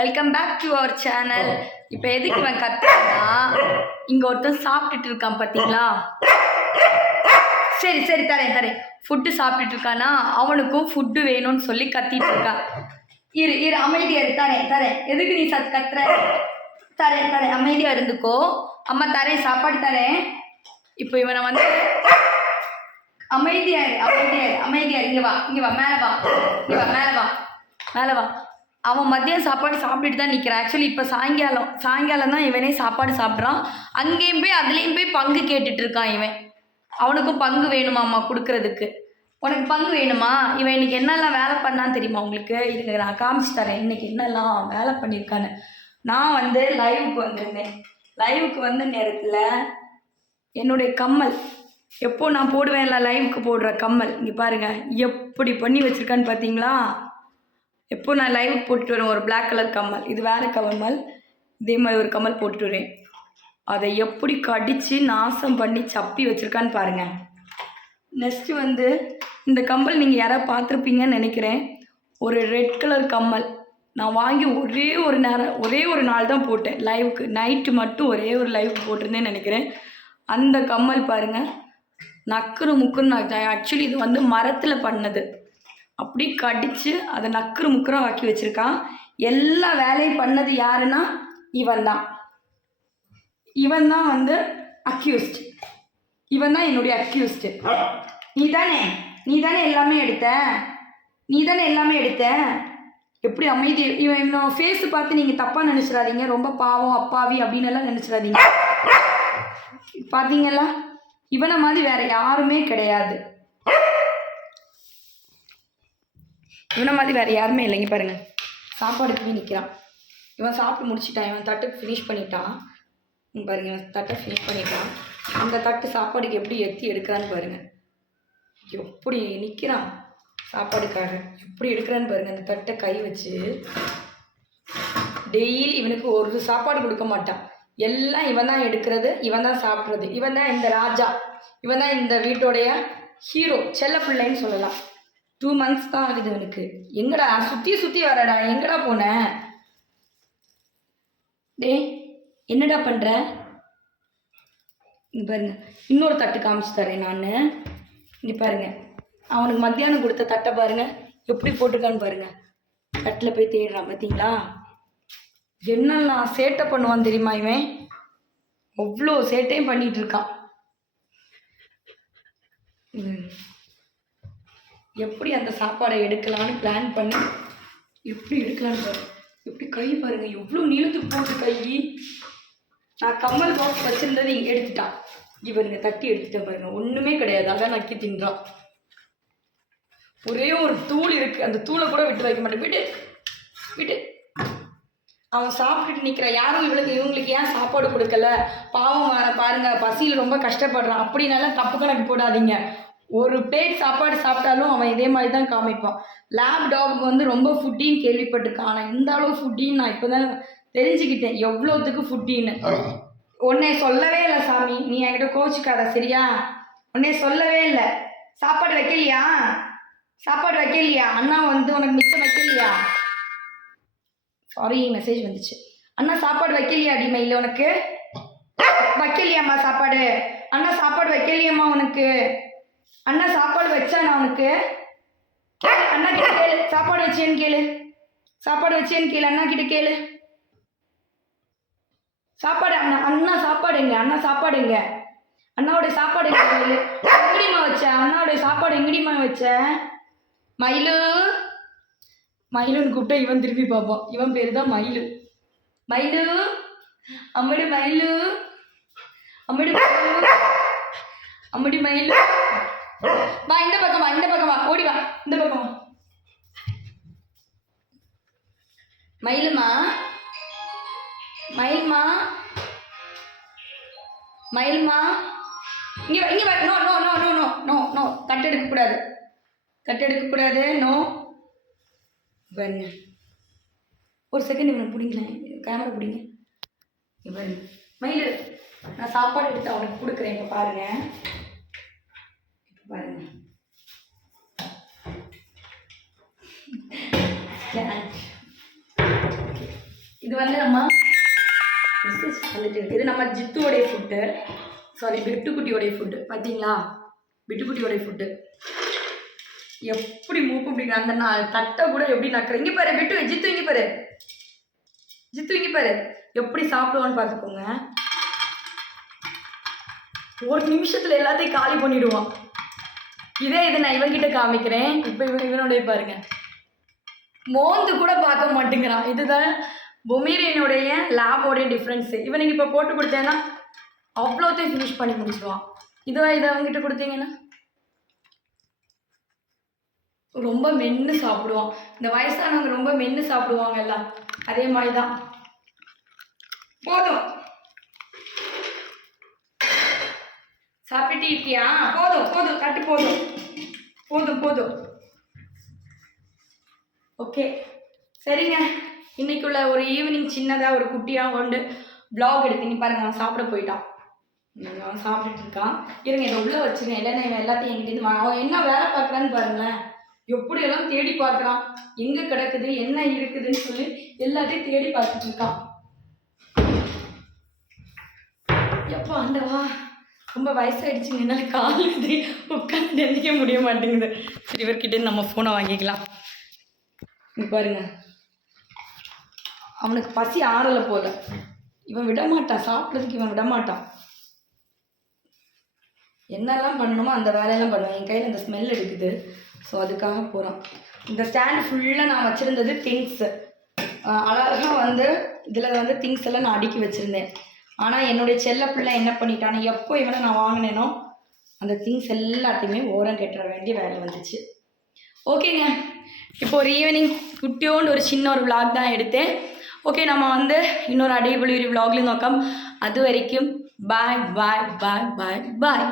Welcome back to our channel. இப்போ எதுக்கு இவன் கத்துறா, இங்கே ஒருத்தன் சாப்பிட்டுட்டு இருக்கான் பார்த்தீங்களா? சரி சரி தரேன் தரேன். ஃபுட்டு சாப்பிட்டுட்டு இருக்கானா, அவனுக்கும் ஃபுட்டு வேணும்னு சொல்லி கத்திட்டு இருக்கான். இரு இரு அமைதியா இரு, தரேன் தரேன். எதுக்கு நீ கத்துற? தரேன் தரேன், அமைதியாக இருந்துக்கோ. அம்மா தரேன், சாப்பாடு தரேன். இப்போ இவனை வந்து அமைதியாரு அமைதியாரு அமைதியாரு, இங்கே வா இங்கே வா, மேலே வா, இங்கே வா, மேலே வா மேலே வா. அவன் மதியம் சாப்பாடு சாப்பிட்டுட்டு தான் நிற்கிறான். ஆக்சுவலி இப்போ சாயங்காலம் தான் இவனே சாப்பாடு சாப்பிட்றான். அங்கேயும் போய் அதுலேயும் போய் பங்கு கேட்டுட்டு இருக்கான் இவன். அவனுக்கும் பங்கு வேணுமாம்மா கொடுக்கறதுக்கு. உனக்கு பங்கு வேணுமா? இவன் இன்னைக்கு என்னெல்லாம் வேலை பண்ணான்னு தெரியுமா உங்களுக்கு? இதுக்கு நான் காமிச்சு தரேன் இன்னைக்கு என்னெல்லாம் வேலை பண்ணியிருக்கான்னு. நான் வந்து லைவுக்கு வந்திருந்தேன். லைவுக்கு வந்த நேரத்தில் என்னுடைய கம்மல், எப்போ நான் போடுவேன்ல லைவுக்கு போடுற கம்மல், இங்கே பாருங்கள் எப்படி பண்ணி வச்சுருக்கான்னு பார்த்தீங்களா? எப்போ நான் லைவுக்கு போட்டுட்டு வரேன் ஒரு பிளாக் கலர் கம்மல், இது வேறு கம்மல், இதே மாதிரி ஒரு கம்மல் போட்டுட்டு வரேன். அதை எப்படி கடித்து நாசம் பண்ணி சப்பி வச்சுருக்கான்னு பாருங்கள். நெக்ஸ்ட்டு வந்து இந்த கம்மல் நீங்கள் யாராவது பார்த்துருப்பீங்கன்னு நினைக்கிறேன். ஒரு ரெட் கலர் கம்மல் நான் வாங்கி ஒரே ஒரு நாள் தான் போட்டேன் லைவுக்கு. நைட்டு மட்டும் ஒரே ஒரு லைவுக்கு போட்டிருந்தேன்னு நினைக்கிறேன். அந்த கம்மல் பாருங்கள் நக்குறு முக்குன்னு. ஆக்சுவலி இது வந்து மரத்தில் பண்ணது. அப்படி கடித்து அதை நக்குறு முக்குறாக ஆக்கி வச்சுருக்கான். எல்லா வேலையும் பண்ணது யாருன்னா இவன் தான் வந்து அக்யூஸ்ட். இவன் தான் என்னுடைய அக்யூஸ்டு. நீ தானே எல்லாமே எடுத்த. எப்படி அமைதி. இவன் ஃபேஸு பார்த்து நீங்கள் தப்பாக நினச்சிடாதீங்க. ரொம்ப பாவம் அப்பாவி அப்படின்னு எல்லாம் நினச்சிடாதீங்க. பார்த்தீங்களா, இவனை மாதிரி வேற யாருமே கிடையாது. இவனை மாதிரி வேறு யாருமே இல்லைங்க. பாருங்கள் சாப்பாடுக்கு போய் நிற்கிறான். இவன் சாப்பிட்டு முடிச்சிட்டான். இவன் தட்டு ஃபினிஷ் பண்ணிட்டான். பாருங்கள் இவன் தட்டை ஃபினிஷ் பண்ணிட்டான். அந்த தட்டு சாப்பாடுக்கு எப்படி எத்தி எடுக்கிறான்னு பாருங்கள். எப்படி நிற்கிறான் சாப்பாடுக்காக, எப்படி எடுக்கிறான்னு பாருங்கள். அந்த தட்டை கை வச்சு டெய்லி இவனுக்கு ஒரு சாப்பாடு கொடுக்க மாட்டான். எல்லாம் இவன் தான் எடுக்கிறது, இவன் தான் சாப்பிட்றது. இவன் தான் இந்த ராஜா, இவன் தான் இந்த வீட்டோடைய ஹீரோ, செல்ல பிள்ளைன்னு சொல்லலாம். 2 months தான் ஆகுது இவனுக்கு. எங்கடா சுற்றி வரடா, எங்கடா போன? டே என்னடா பண்ணுற? இங்கே பாருங்க, இன்னொரு தட்டு காமிச்சு தரேன் நான். இங்கே பாருங்க, அவனுக்கு மத்தியானம் கொடுத்த தட்டை பாருங்க எப்படி போட்டிருக்கான்னு பாருங்க. தட்டில் போய் தேடுறான் பார்த்தீங்களா? என்னெல்லாம் சேட்டை பண்ணுவான் தெரியுமா இவன்? அவ்வளோ சேட்டையும் பண்ணிகிட்டு இருக்கான். எப்படி அந்த சாப்பாடை எடுக்கலான்னு பிளான் பண்ணி எப்படி எடுக்கலான்னு பாருங்க. எப்படி கை பாருங்க எவ்வளோ நீளத்துக்கு போட்டு கை. நான் கம்மல் பாக்ஸ் வச்சுருந்தது இங்கே எடுத்துட்டான். இவனுங்க தட்டி எடுத்துட்டேன் பாருங்க, ஒன்றுமே கிடையாது. அதான் நக்கி தின்றான். ஒரே ஒரு தூள் இருக்குது, அந்த தூளை கூட விட்டு வைக்க மாட்டேன். விட்டு அவன் சாப்பிட்டுட்டு நிற்கிறான். யாரும் இவங்களுக்கு ஏன் சாப்பாடு கொடுக்கல, பாவம் பாருங்க பசியில் ரொம்ப கஷ்டப்படுறான் அப்படின்னால தப்பு கணக்கு போடாதீங்க. ஒரு பிளேட் சாப்பாடு சாப்பிட்டாலும் அவன் இதே மாதிரி தான் காமிப்பான். லேப் டாக் வந்து ரொம்ப ஃபுட்டின்னு கேள்விப்பட்டிருக்கான். ஆனால் இந்த அளவு ஃபுட்டின்னு நான் இப்போ தான் தெரிஞ்சுக்கிட்டேன், எவ்வளோத்துக்கு ஃபுட்டின்னு. உன்னை சொல்லவே இல்லை சாமி, நீ என்கிட்ட கோச்சிக்காத சரியா? உன்னை சொல்லவே இல்லை. சாப்பாடு வைக்கலையா? அண்ணா வந்து உனக்கு மிச்சம் வைக்கலையா? சாரி மெசேஜ் வந்துச்சு. அண்ணா சாப்பாடு வைக்கலையா அடி மயில்? உனக்கு வைக்கலையாம்மா சாப்பாடு? அண்ணா சாப்பாடு வைக்கலையாம்மா உனக்கு? அண்ணா சாப்பாடு வச்சானா உனக்கு? அண்ணா கிட்ட கேளு, சாப்பாடு வச்சேன்னு கேளு. அண்ணா கிட்ட கேளு. சாப்பாடு அண்ணா சாப்பாடுங்க. அண்ணாவுடைய சாப்பாடு எங்கடிமா வச்ச? அண்ணாவுடைய சாப்பாடு எங்கடிமா வச்ச? மயிலுன்னு கூப்பிட்டா இவன் திருப்பி பார்ப்பான். இவன் பேர் தான் மயிலு. அம்மடி மயிலு வா, இந்த பக்கம் வா, ஓடி வா, இந்த பக்கம் வா. மயிலுமா இங்கே வா. நோ தட்டு எடுக்கக்கூடாது. நோ பாருங்க, ஒரு செகண்ட் இவனை பிடிங்களேன், கேமரா பிடிங்க. பாருங்க மயிலு, நான் சாப்பாடு எடுத்து அவனுக்கு கொடுக்குறேன். இப்போ பாருங்க இது வந்து நம்ம இது நம்ம ஜித்துவோடைய ஃபுட்டு, சாரி பெட்டுக்குட்டியோடைய ஃபுட்டு. பார்த்தீங்களா, பெட்டுக்குட்டியோடைய ஃபுட்டு எப்படி மூப்பு பிடிக்கிற அந்த தட்டை கூட எப்படி நக்குறேன். இங்கே பாரு பெட்டு, ஜித்து இங்கே பாரு, ஜித்து இங்கே பாரு எப்படி சாப்பிடுவான்னு பார்த்துக்கோங்க. ஒரு நிமிஷத்தில் எல்லாத்தையும் காலி பண்ணிடுவான். இதே இது நான் இவன்கிட்ட காமிக்கிறேன். இப்போ இவனுடைய பாருங்க, மோந்து கூட பார்க்க மாட்டேங்கிறான். இதுதான் பொமேரியனுடைய லேபோடைய டிஃப்ரென்ஸு. இவனுக்கு இப்போ போட்டு கொடுத்தேன்னா அவ்வளோத்தையும் ஃபினிஷ் பண்ணி முடிச்சிடுவான். இதை அவங்ககிட்ட கொடுத்தீங்கன்னா ரொம்ப மென்று சாப்பிடுவான். இந்த வயசானவங்க ரொம்ப மென்று சாப்பிடுவாங்க எல்லாம், அதே மாதிரி தான். போதும், சாப்பிட்டு இருக்கியா? போதும் போதும், தட்டு போதும் போதும் போதும். ஓகே சரிங்க, இன்னைக்குள்ள ஒரு ஈவினிங் சின்னதாக ஒரு குட்டியாக கொண்டு வ்ளாக் எடுத்தீங்க பாருங்க. அவன் சாப்பிட போயிட்டான், அவன் சாப்பிட்டுட்டு இருக்கான். இருங்க இதை உள்ளே வச்சுருக்கேன், இல்லைன்னா இவன் எல்லாத்தையும் எங்கிட்ட அவன் என்ன வேலை பார்க்குறான்னு பாருங்களேன். எப்படியெல்லாம் தேடி பார்க்குறான், எங்கே கிடக்குது என்ன இருக்குதுன்னு சொல்லி எல்லாத்தையும் தேடி பார்த்துட்டு இருக்கான். எப்போ ஆண்டவா, ரொம்ப வயசாகிடுச்சுங்க, என்னால் கால் உட்காந்து எந்திக்க முடிய மாட்டேங்குது. சரி இவர்கிட்ட நம்ம ஃபோனை வாங்கிக்கலாம். பாருங்க, அவனுக்கு பசி ஆறலை போல, இவன் விட மாட்டான் சாப்பிட்றதுக்கு, இவன் விட மாட்டான். என்னெல்லாம் பண்ணணுமோ அந்த வேலையெல்லாம் பண்ணுவேன். என் கையில் இந்த ஸ்மெல் எடுக்குது, ஸோ அதுக்காக போகிறான். இந்த ஸ்டாண்ட் ஃபுல்லாக நான் வச்சுருந்தது திங்ஸு, அழகாக வந்து இதில் வந்து திங்ஸ் எல்லாம் நான் அடுக்கி வச்சுருந்தேன். ஆனால் என்னுடைய செல்ல பிள்ளை என்ன பண்ணிட்டானே, எப்போ இவனை நான் வாங்கினேனோ அந்த திங்ஸ் எல்லாத்தையுமே ஓரம் கட்டுற வேண்டிய வேலை வந்துச்சு. ஓகேங்க, இப்போ ஒரு ஈவினிங் குட்டியோண்டு ஒரு சின்ன ஒரு விளாக் தான் எடுத்தேன். ஓகே, நம்ம வந்து இன்னொரு அடிபொலி விளாக்லேயும் நோக்கம். அது வரைக்கும் பாய் பாய் பாய் பாய் பாய்.